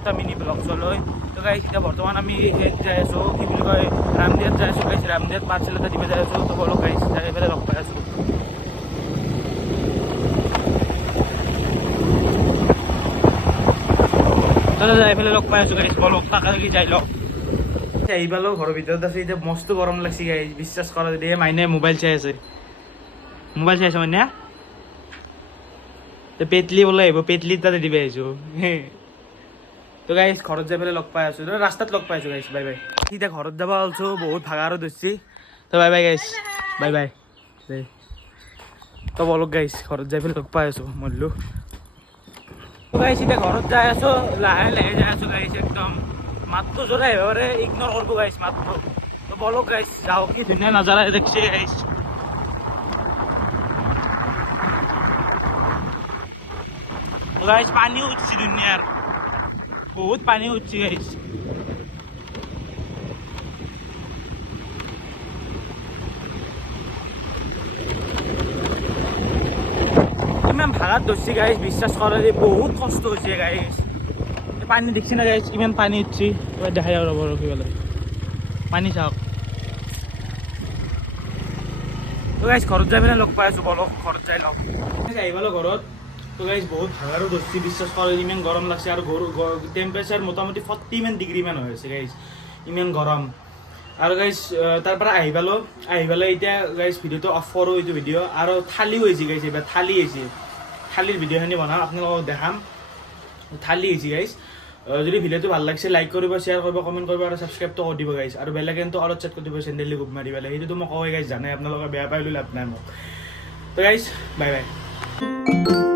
এটা mini blog চলৈ তো গাইছ এতিয়া বৰ্তমান আমি যাই আছোঁ কি বুলি কয় ৰামদিয়াত যাই আছোঁ গাইছ ৰামদিয়াত পাৰ্চেল এটা দিব যাই আছোঁ তো বলক গাইছ যাই পেলাই লগ পাই আছোঁ তো যাই পেলাই লগ পাই আছোঁ গাইছ বলক তাকে যাই লওক এইবাৰো ঘৰৰ ভিতৰত আছে এতিয়া মস্ত গৰম লাগছে গাইছ বিশ্বাস কৰা যদি মাইনে মোবাইল চাই আছে মাইনা পেটলি বোলে আহিব পেটলি তাতে দিবি আহিছোঁ তো গাইছ ঘৰত যাই পেলাই লগ পাই আছোঁ ৰাস্তাত লগ পাই আছোঁ গাইছ বাই বাই এতিয়া ঘৰত যাব আলছো বহুত ভাগাৰো ধৰিছি তো বাই বাই গাইছ বাই বাই তো বলক গাইছ ঘৰত যাই পেলাই লগ পাই আছোঁ মৰিলো তো গাইছ এতিয়া ঘৰত যাই আছোঁ লাহে লাহে যাই আছোঁ গাইছ একদম মাতটো জোৰে এবাৰে ইগন'ৰ কৰিব গাইছ মাতটো তো বলক গাইছ যাওঁ কি ধুনীয়া নাজাৰা দেখছি গাইছ গাইছ পানী উঠছি দুনিয়াৰ বহুত পানী উঠছি গাইছ ইমান ভাগাত ধৰছি গাইছ বিশ্বাস কৰা যে বহুত কষ্ট হৈছে গাইছ পানী দেখছি না গাইছ কিমান পানী উঠছি এবাৰ দেখাই যাব ৰ'ব ৰখি পেলাই পানী চাওক তো গাইছ ঘৰত যাই পেলাই লগ পাই আছোঁ বলক ঘৰত যাই লগ আহিব ঘৰত তো গাইছ বহুত ভাগাৰো ধৰছি বিশ্বাস কৰা ইমান গৰম লাগছে আৰু টেম্পাৰেচাৰ মোটামুটি 40 মান ডিগ্ৰী মান হৈ আছে গাইছ ইমান গৰম আৰু গাইছ তাৰ পৰা আহি পেলাই এতিয়া গাইছ ভিডিঅ'টো অফ কৰোঁ এইটো ভিডিঅ' আৰু থালিও হৈছে গাইছ এইবাৰ থালি হৈছে থালিৰ ভিডিঅ'খিনি বনাওঁ আপোনালোকক দেখাম থালি হৈছে গাইছ যদি ভিডিঅ'টো ভাল লাগিছে লাইক কৰিব শ্বেয়াৰ কৰিব কমেণ্ট কৰিব আৰু ছাবস্ক্ৰাইবটো কৰি দিব গাইছ আৰু বেলেগ কিন্তু অলপ চেট কৰি দিব চেণ্ডেলি গুপ মাৰি পেলাই সেইটোতো মই কওঁৱেই গাইছ জানে আপোনালোকে বেয়া পাই লৈ লাভ নাই মোক তো গাইছ বাই বাই